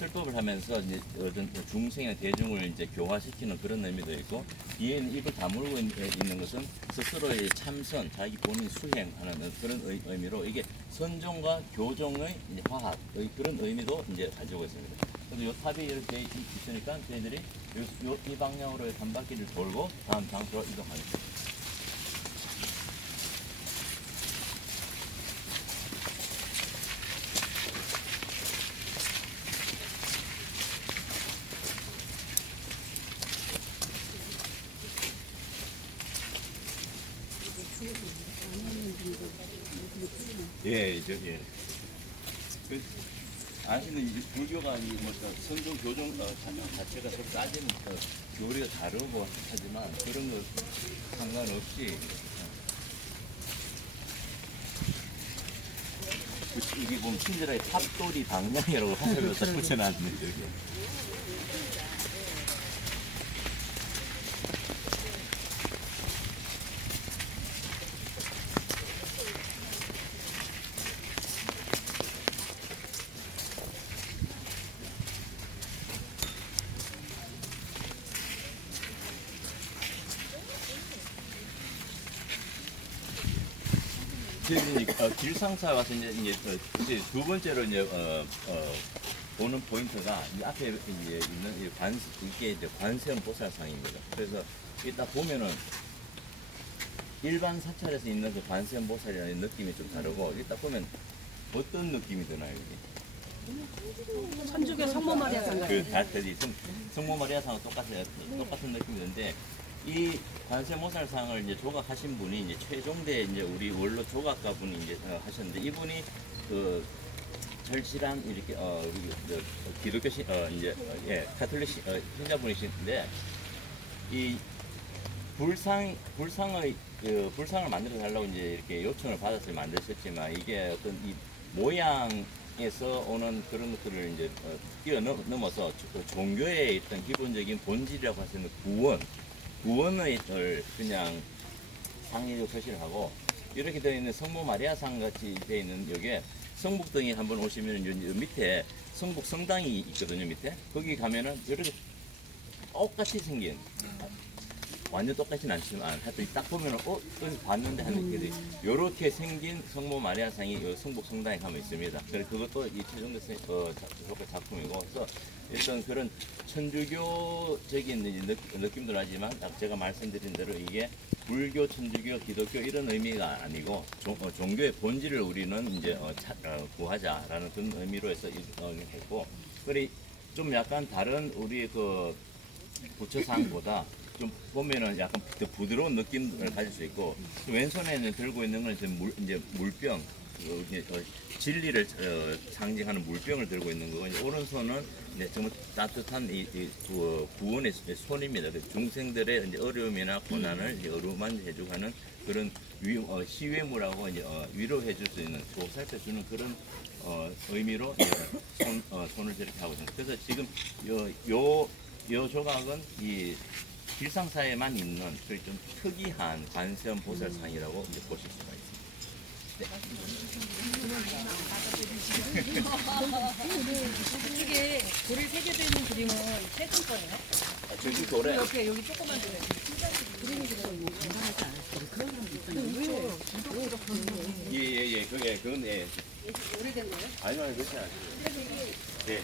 설법을 하면서 이제 어떤 중생의 대중을 이제 교화시키는 그런 의미도 있고, 뒤에는 입을 다물고 있는 것은 스스로의 참선, 자기 본인 수행하는 그런 의미로, 이게 선종과 교종의 이제 화합의 그런 의미도 이제 가지고 있습니다. 그래서 요 탑이 이렇게 있으니까 저희들이 이 방향으로 한 바퀴를 돌고 다음 장소로 이동하겠습니다. 예, 예. 아시는 이제 불교가 뭐 선종 교종 자체가 서로 따지면 교리가 다르고 하지만 그런 거 상관없이 이게 보면 친절하게 탑돌이 방향이라고 하면서 붙여놨는데 여기. 길상사 와서 이제 두 번째로 이제 보는 포인트가 이 앞에 이제 있는 이게 이제 관세음 보살상입니다. 그래서 이따 보면은 일반 사찰에서 있는 그 관세음 보살이라는 느낌이 좀 다르고, 이따 보면 어떤 느낌이 드나요, 이게? 천주교 성모 마리아상 같은. 달리 성모 마리아상은 똑같은 느낌이 드는데, 이 관세모살상을 이제 조각하신 분이 이제 최종대 이제 우리 원로 조각가 분이 이제 하셨는데, 이분이 그 절실한 이렇게 기독교 가톨릭 신자분이신데, 이 불상의 불상을 만들어 달라고 이제 이렇게 요청을 받아서 만드셨지만, 이게 어떤 이 모양에서 오는 그런 것들을 이제 뛰어넘어서 종교의 어떤 기본적인 본질이라고 할 수 있는 구원을 그냥 상의로 표시를 하고, 이렇게 되어 있는 성모 마리아상 같이 되어 있는 여기에 성북동에 한번 오시면 요 밑에 성북 성당이 있거든요. 밑에 거기 가면은 이렇게 똑같이 생긴, 완전 똑같진 않지만 하여튼 딱 보면은 어디서 봤는데 하는 게 요렇게 생긴 성모 마리아상이 요 성북 성당에 가면 있습니다. 그래서 그것도 이 최종대 작품이고, 그래서 일단 그런 천주교적인 느낌도 나지만 제가 말씀드린 대로 이게 불교, 천주교, 기독교 이런 의미가 아니고 종교의 본질을 우리는 이제 구하자라는 그런 의미로 해서 했고, 그리고 좀 약간 다른 우리 그 부처상보다 좀 보면은 약간 더 부드러운 느낌을 가질 수 있고, 왼손에는 들고 있는 건 이제 물병, 이제 진리를 상징하는 물병을 들고 있는 거고, 이제 오른손은 이제 정말 따뜻한 구원의 손입니다. 중생들의 이제 어려움이나 고난을 이제 어루만져주고 하는 그런 시외물하고 이제 위로해줄 수 있는, 보살펴주는 그런 의미로 이제 손을 저렇게 하고 있습니다. 그래서 지금 요 조각은 이 길상사에만 있는 그 좀 특이한 관세음 보살상이라고 이제 보실 수가 있습니다. 이쪽에 돌이 새겨져 있는 그림은 최근 거예요? 저기 돌에 옆에 여기 조그만 돌에 그림이 들어있는 거 간단하지 않았어요? 그런 사람도 있잖아요. 예예예 그건 예 오래된 거예요? 아니요 그렇지 않아요. 네.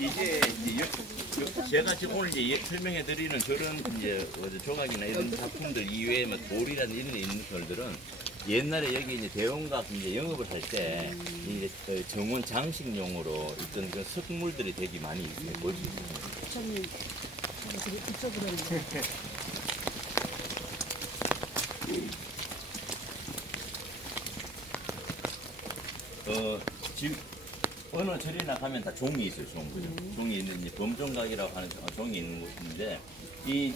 이제 제가 지금 오늘 이제 설명해 드리는 그런 이제 조각이나 이런 작품들 이외에 뭐 돌이라는 이런 데 있는 돌들은 옛날에 여기 이제 대원각 이제 영업을 할 때 이제 정원 장식용으로 있던 그런 석물들이 되게 많이 있어요. 볼 수 있습니다. 부처님 이쪽으로 하는 거. 지금 어느 절이나 가면 다 종이 있어요, 그죠? 종이 있는 이제 범종각이라고 하는 종이 있는 곳인데, 이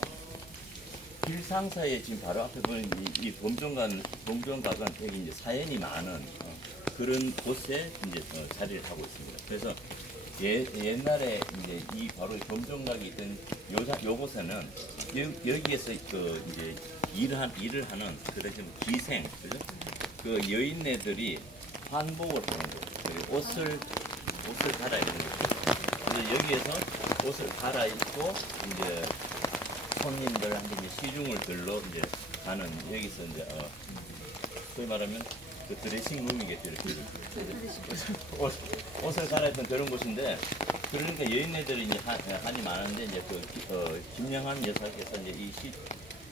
길상사에 지금 바로 앞에 보는 이 범종각은 되게 이제 사연이 많은 그런 곳에 이제 자리를 하고 있습니다. 그래서 옛날에 이제 이 바로 범종각이 있던 요곳에는 여기에서 그 이제 일을 하는 그런 기생, 그죠? 그 여인네들이 한복을 하는 거예요. 그리고 옷을 갈아입는 거죠. 이제 여기에서 옷을 갈아입고 이제 손님들한테 이제 시중을 들러 이제 가는 여기서 이제 소위 말하면 그 드레싱 룸이겠죠. 이렇게 옷을 갈아입던 그런 곳인데 그러니까 여인네들이 이제 한이 많은데 이제 김영한 여사께서 이제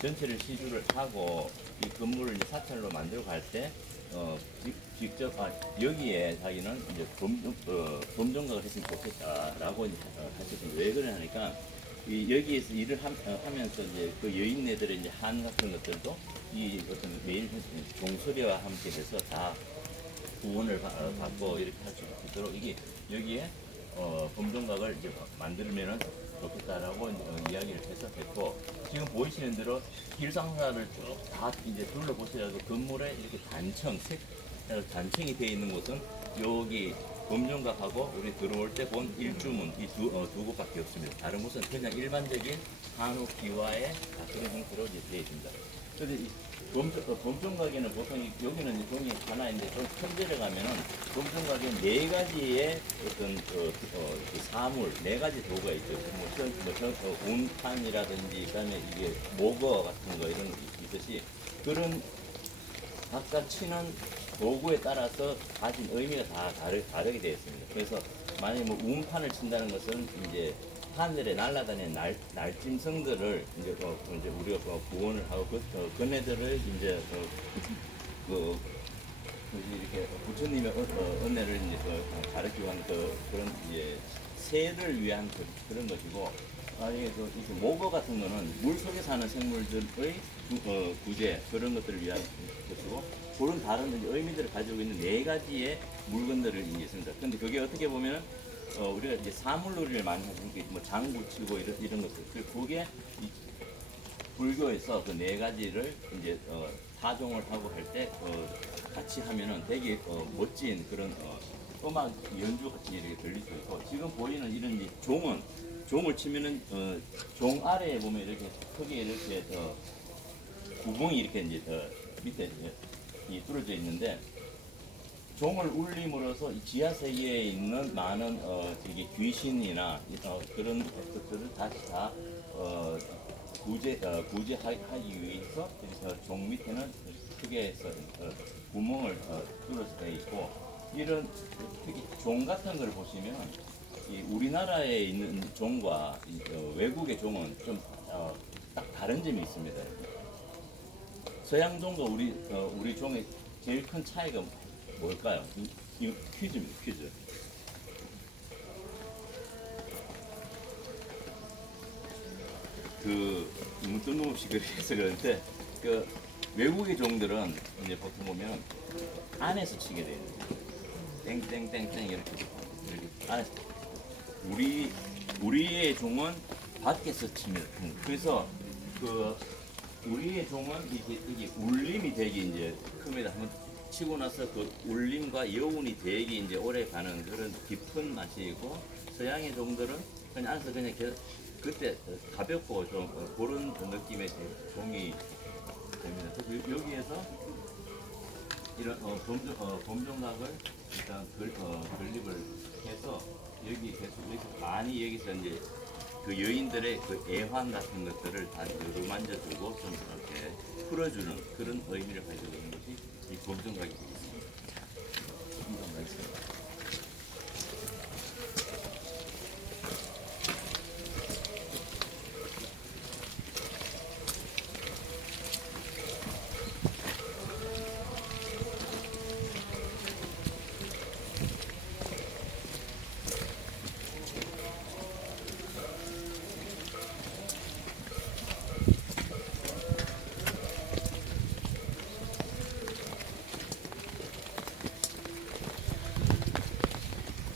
전체를 시주를 하고 이 건물을 이제 사찰로 만들어 갈 때 직접 여기에 자기는 이제 범종각을 했으면 좋겠다라고 하셨습니다. 왜 그러냐니까 여기에서 일을 하면서 이제 그 여인네들의 이제 한 같은 것들도 이 어떤 매일 종소리와 함께 해서 다 구원을 받고 이렇게 할 수 있도록 이게 여기에 범종각을 이제 만들면은 좋겠다라고 이야기를 해서 했고 지금 보이시는 대로 길상사를 쭉 다 이제 둘러보시라도 건물에 이렇게 단층이 되어 있는 곳은 여기 범종각하고 우리 들어올 때 본 일주문 이 두 곳밖에 없습니다. 다른 곳은 그냥 일반적인 한옥 기와의 그런 형태로 이제 되어 있습니다. 그런데 이 범종각에는 보통 여기는 이제 종이 하나인데 좀 편제를 가면은 범종각에 네 가지의 어떤 사물 네 가지 도구가 있죠. 운판이라든지 그다음에 이게 목어 같은 거 이런 게 있듯이 그런 각각 치는 도구에 따라서 가진 의미가 다 다르게 되어 있습니다. 그래서 만약에 뭐 운판을 친다는 것은 이제 하늘에 날아다니는 날짐승들을 이제 우리가 구원을 하고 그네들을 이제 이렇게 부처님의 은혜를 이제 가르치기 위한 그런 이제 새를 위한 그런 것이고 만약에 이제 목어 같은 거는 물 속에 사는 생물들의 구제 그런 것들을 위한 것이고 그런 다른 의미들을 가지고 있는 네 가지의 물건들을 이제 있습니다. 근데 그게 어떻게 보면은 우리가 이제 사물놀이를 많이 하는 게 뭐 장구 치고 이런 것들. 그게 불교에서 그 네 가지를 이제 사종을 하고 할 때 같이 하면은 되게 멋진 그런 음악 연주 같이 이렇게 들릴 수 있고 지금 보이는 이런 이제 종을 치면은 종 아래에 보면 이렇게 크게 이렇게 구멍이 이렇게 이제 밑에 뚫어져 있는데. 종을 울림으로써 지하 세계에 있는 많은 되게 귀신이나 그런 것들을 다시 다 구제하기 위해서 종 밑에는 크게 해서 구멍을 뚫어져 되어 있고 이런 특히 종 같은 걸 보시면 우리나라에 있는 종과 외국의 종은 좀 딱 다른 점이 있습니다. 서양 종과 우리 종의 제일 큰 차이가 뭘까요? 이 퀴즈입니다. 퀴즈. 너무 뜬금없이 그래서 그런데 외국의 종들은 이제 보통 보면 안에서 치게 돼요. 땡땡땡땡 이렇게 안에서. 우리의 종은 밖에서 칩니다. 그래서 우리의 종은 이게 울림이 되게 이제 큽니다. 치고 나서 그 울림과 여운이 되게 이제 오래 가는 그런 깊은 맛이고 서양의 종들은 그냥 안에서 그냥 그때 가볍고 좀 그런 느낌의 종이 됩니다. 그래서 여기에서 이런 범종각을 일단 건립을 해서 여기 많이 여기서 이제 그 여인들의 그 애환 같은 것들을 다 어루만져주고 좀 이렇게 풀어주는 그런 의미를 가지고 있는 것이 이 범종각이 되겠습니다.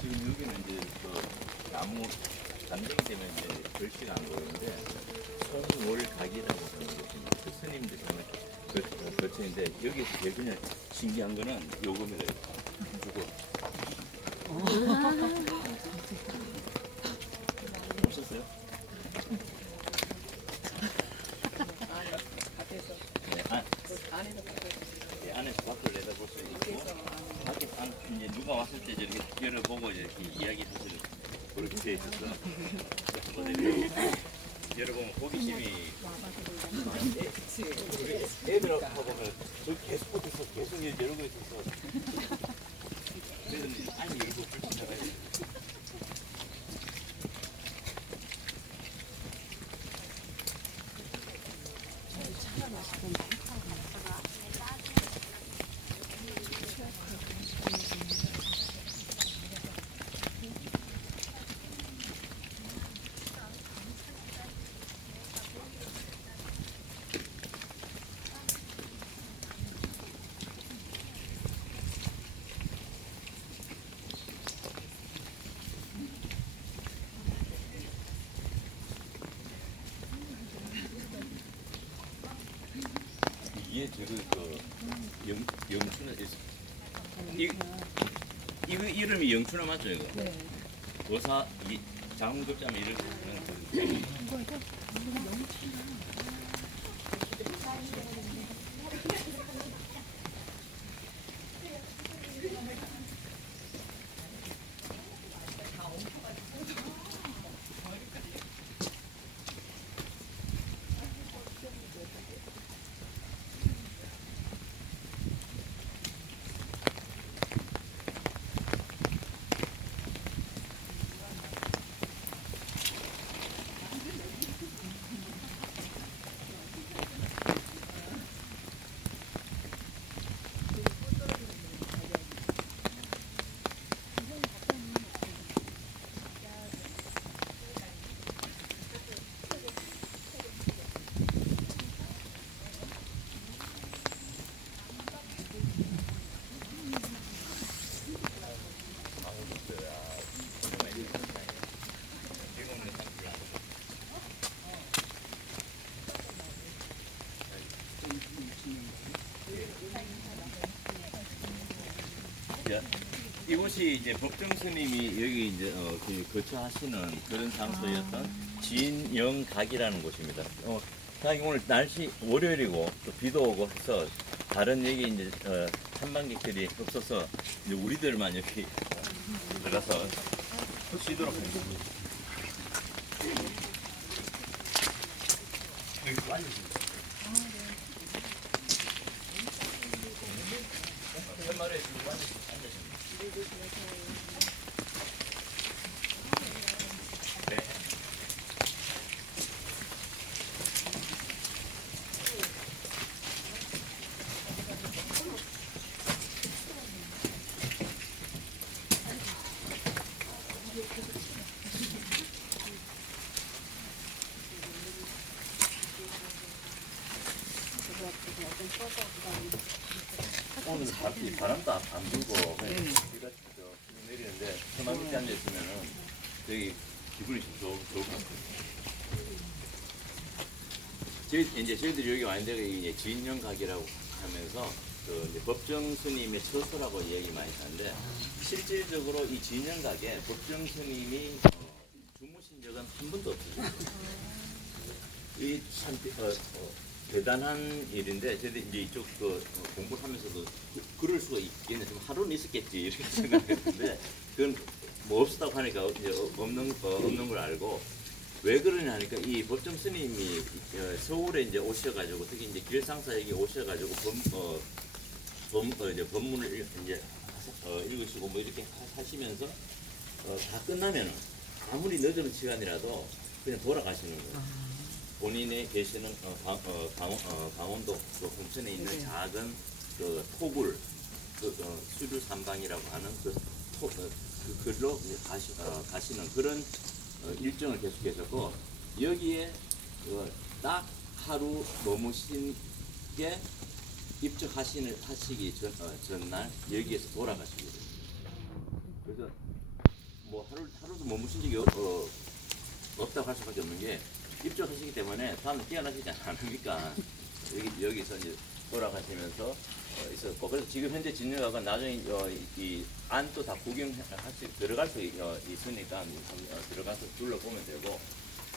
지금 여기는 이제 나무 단정이 되면 이제 글씨가 안 보이는데 송월각이라고 하는 것입니다. 그 스님들이 하는 거처인데 여기서 제일 그냥 신기한 거는 요겁니다. 요거. 보셨어요? 네, 안에서 밖을 내다볼 수 있고 밖에서 안 왔을 때 저렇게 열어보고 이렇게 이야기하시는 그렇게 돼 있어서 어디 열어보면 호기심이 애들하고 보면 저 계속 거기서 계속 열고 있어서 그래서 아니 열고 불편하게 이게 지금 그 영춘 이거 이름이 영춘아 맞죠 이거? 네. 도사 이 장급자면 이렇게 하는 야, 이곳이 이제 법정 스님이 여기 이제 그 거처하시는 그런 장소였던 진영각이라는 곳입니다. 각 오늘 날씨 월요일이고 또 비도 오고 해서 다른 여기 이제 탐방객들이 없어서 이제 우리들만 여기 들어서 쉬도록 하겠습니다. 여기 앉으십니다. 편말에 들고 앉으십니다. 네. 오늘 바람도 안 불고 그냥 비가 내리는데 서만 밑에 앉아 있으면은 되게 기분이 좀 좋을 것 같아요. 저희들이 여기 와 있는 데가 이제 진영각이라고 하면서 그 이제 법정 스님의 처소라고 이야기 많이 하는데 실질적으로 이 진영각에 법정 스님이 주무신 적은 한 번도 없어요. 이 참 대단한 일인데 저희들이 이제 이쪽 공부를 하면서도 그럴 수가 있겠네. 좀 하루는 있었겠지 이렇게 생각했는데 그건 뭐 없었다고 하니까 이제 없는 걸 알고 왜 그러냐 하니까 이 법정 스님이 서울에 이제 오셔가지고 특히 이제 길상사역에 오셔가지고 이제 법문을 이제 읽으시고 뭐 이렇게 하시면서 다 끝나면은 아무리 늦은 시간이라도 그냥 돌아가시는 거예요. 본인이 계시는 강원도 그 홍천에 있는 작은 그 토굴 수류 삼방이라고 하는 그걸로 가시는 그런 일정을 계속해서고 여기에 딱 하루 머무신 게 입적하시기 전날 여기에서 돌아가시게 됩니다. 그래서 뭐 하루도 머무신 적이 없다고 할 수밖에 없는 게 입적하시기 때문에 다음에 깨어나시지 않으니까 여기서 이제 돌아가시면서 있었고 그래서 지금 현재 진영각은 나중에 이 안도 다 구경할 수 들어갈 수 있으니까 들어가서 둘러보면 되고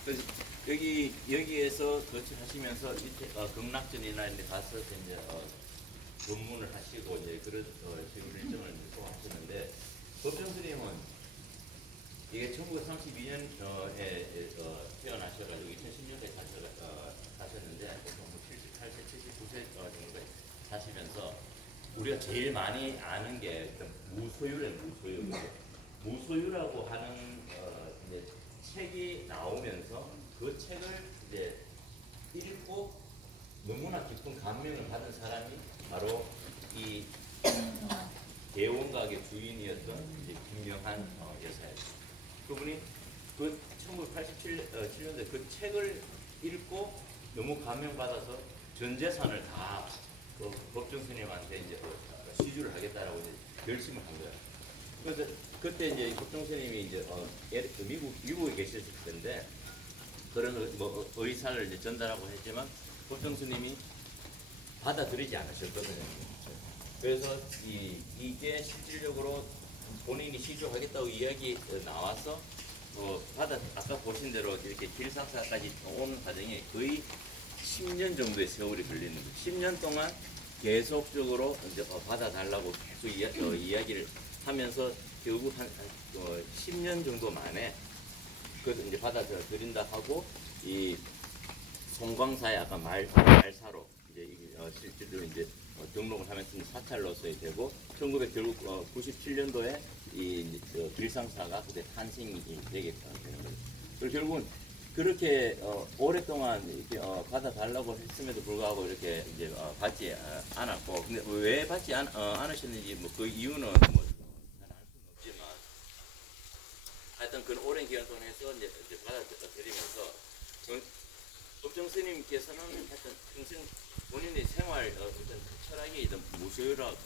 그래서 여기에서 거치하시면서 밑에 극락전이나 이런 데 가서 이제 법문을 하시고 이제 그런 지금 일정을 소화하셨는데 법정 스님은 이게 1932년에 태어나셔가지고 2010년에 사셨는데 보통 78세, 79세 정도에 사시면서 우리가 제일 많이 아는 게 무소유래 무소유. 무소유라고 하는 이제 책이 나오면서 그 책을 이제 읽고 너무나 깊은 감명을 받은 사람이 바로 이 대원각의 주인이었던 이제 김명한 여사였어요. 그분이 그 1987년도에 그 책을 읽고 너무 감명받아서 전 재산을 다 법정 스님한테 이제 시주를 하겠다라고 이제 결심을 한 거예요. 그래서 그때 이제 법정 스님이 이제 미국에 계셨을 텐데 그런 뭐 의사를 이제 전달하고 했지만 법정 스님이 받아들이지 않으셨거든요. 그래서 이게 실질적으로 본인이 시주하겠다고 이야기 나와서 아까 보신 대로 이렇게 길상사까지 오는 과정에 거의 10년 정도의 세월이 걸리는 거예요. 10년 동안 계속적으로 이제 받아달라고 계속 이야기를 하면서 결국 한 10년 정도 만에 그 이제 받아들인다 하고 이 송광사의 아까 말사로 이제 실제로 이제 등록을 하면서 사찰로서의 되고 1997년도에 이 길상사가 그때 탄생이 되게 되는 거죠. 그리고 결국은 그렇게 오랫동안 이렇게 받아달라고 했음에도 불구하고 이렇게 이제 받지 않았고, 근데 왜 받지 않으셨는지 뭐 그 이유는 뭐 잘 알 수는 없지만 하여튼 그 오랜 기간 동안 해서 이제 받아들이면서 법정 스님께서는 하여튼 평생 본인의 생활 어떤 철학이 무소유라고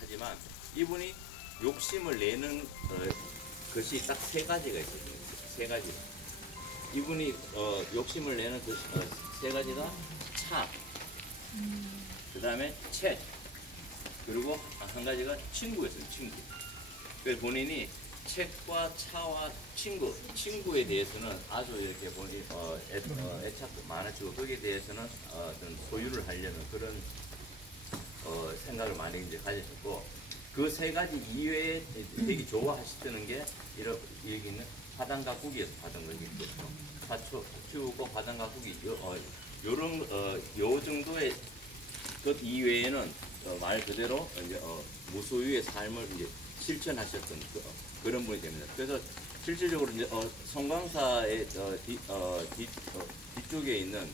하지만 이분이 욕심을 내는 것이 딱 세 가지가 있거든요. 세 가지. 이분이 욕심을 내는 그 세 가지가 차, 그 다음에 책, 그리고 한 가지가 친구였어요. 친구. 그래서 본인이 책과 차와 친구에 대해서는 아주 이렇게 본인 애착도 많으시고 거기에 대해서는 어떤 소유를 하려는 그런 생각을 많이 이제 가지셨고 그 세 가지 이외에 되게 좋아하시는 게 여기 있는 화단 가꾸기에서 화단 가꾸기 사초 키우고 화단 가꾸기 요런 요 정도의 것 이외에는 말 그대로 이제 무소유의 삶을 이제 실천하셨던 그런 분이 됩니다. 그래서 실질적으로 이제 송광사의 뒤쪽에 있는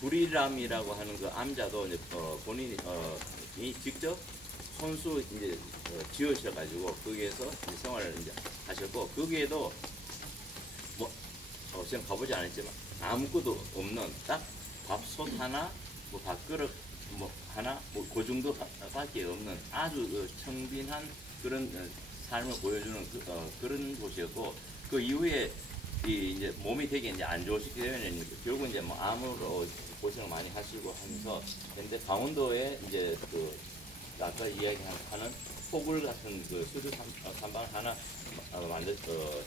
불이람이라고 하는 그 암자도 이제 본인이 직접 손수 이제 지으셔가지고 거기에서 이제 생활을 이제 하셨고 거기에도 뭐 지금 가보지 않았지만 아무것도 없는 딱 밥솥 하나, 뭐 밥그릇 뭐 하나, 뭐 그 정도밖에 없는 아주 청빈한 그런 삶을 보여주는 그런 곳이었고 그 이후에 이제 몸이 되게 이제 안 좋으시기 때문에 결국 이제 뭐 암으로 고생을 많이 하시고 하면서 근데 강원도에 이제 그 아까 이야기하는 포굴 같은 그 수주 삼방 하나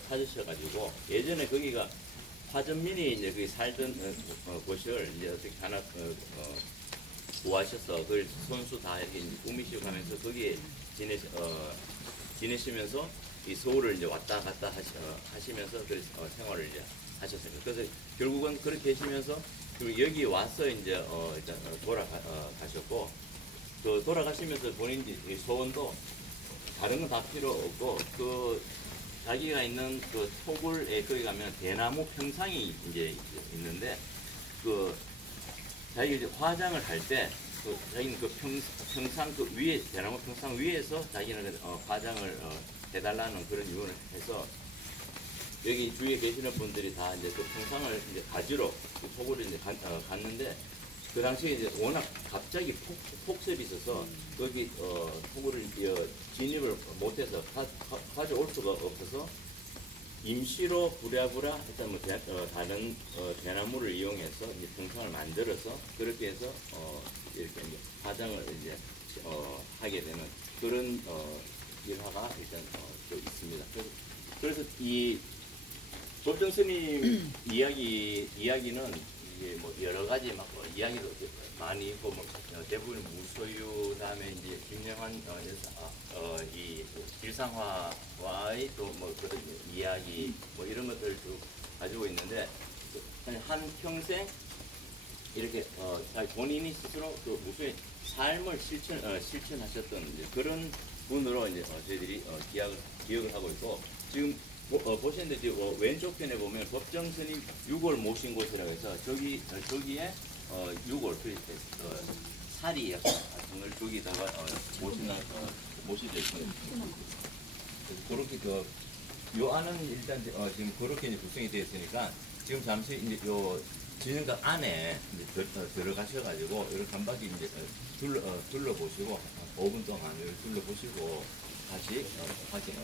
찾으셔가지고 예전에 거기가 화전민이 이제 거기 살던 곳을 이제 어떻게 하나 구하셔서 그걸 손수 다 이렇게 꾸미시고 하면서 거기에 지내시면서 이 서울을 이제 왔다 갔다 하시면서 그 생활을 이제 하셨습니다. 그래서 결국은 그렇게 하시면서 그리고 여기 와서 이제 일단 돌아가셨고 그 돌아가시면서 본인 소원도 다른 건 다 필요 없고 그 자기가 있는 그 토굴에 거기 가면 대나무 평상이 이제 있는데 그 자기가 이제 화장을 할 때 그 자기는 그 평상 그 위에 대나무 평상 위에서 자기는 화장을 해달라는 그런 이유를 해서 여기 주위에 계시는 분들이 다 이제 그 평상을 이제 가지러 그 토굴에 이제 갔는데 그 당시에 이제 워낙 갑자기 폭설이 있어서 거기 토굴을 진입을 못해서 가져올 수가 없어서 임시로 부랴부랴 일단 뭐 다른 대나무를 이용해서 이제 평상을 만들어서 그렇게 해서 이렇게 이제 화장을 이제 하게 되는 그런 일화가 일단 또 있습니다. 그래서 이 법정 스님 이야기는 이게 뭐 여러 가지 막 이야기도 많이 있고 뭐 대부분 무소유 다음에 이제 김영환 이 길상화와의 또 뭐 그런 이야기 뭐 이런 것들을 쭉 가지고 있는데 한 평생 이렇게 자기 본인이 스스로 그 무소유 삶을 실천하셨던 이제 그런 분으로 이제 저희들이 기억을 하고 있고 지금 보시는데 지금 왼쪽 편에 보면 법정 스님 6월 모신 곳이라고 해서 저기에 6월 살이 약간 등을 저기다가 모시져 있거든요. 그렇게 요 안은 일단 지금 그렇게 이제 구성이 되어 있으니까 지금 잠시 이제 요 진영각 안에 이제 들어가셔가지고 이렇게 한 바퀴 이제 둘러보시고 한 5분 동안 둘러보시고 다시 확인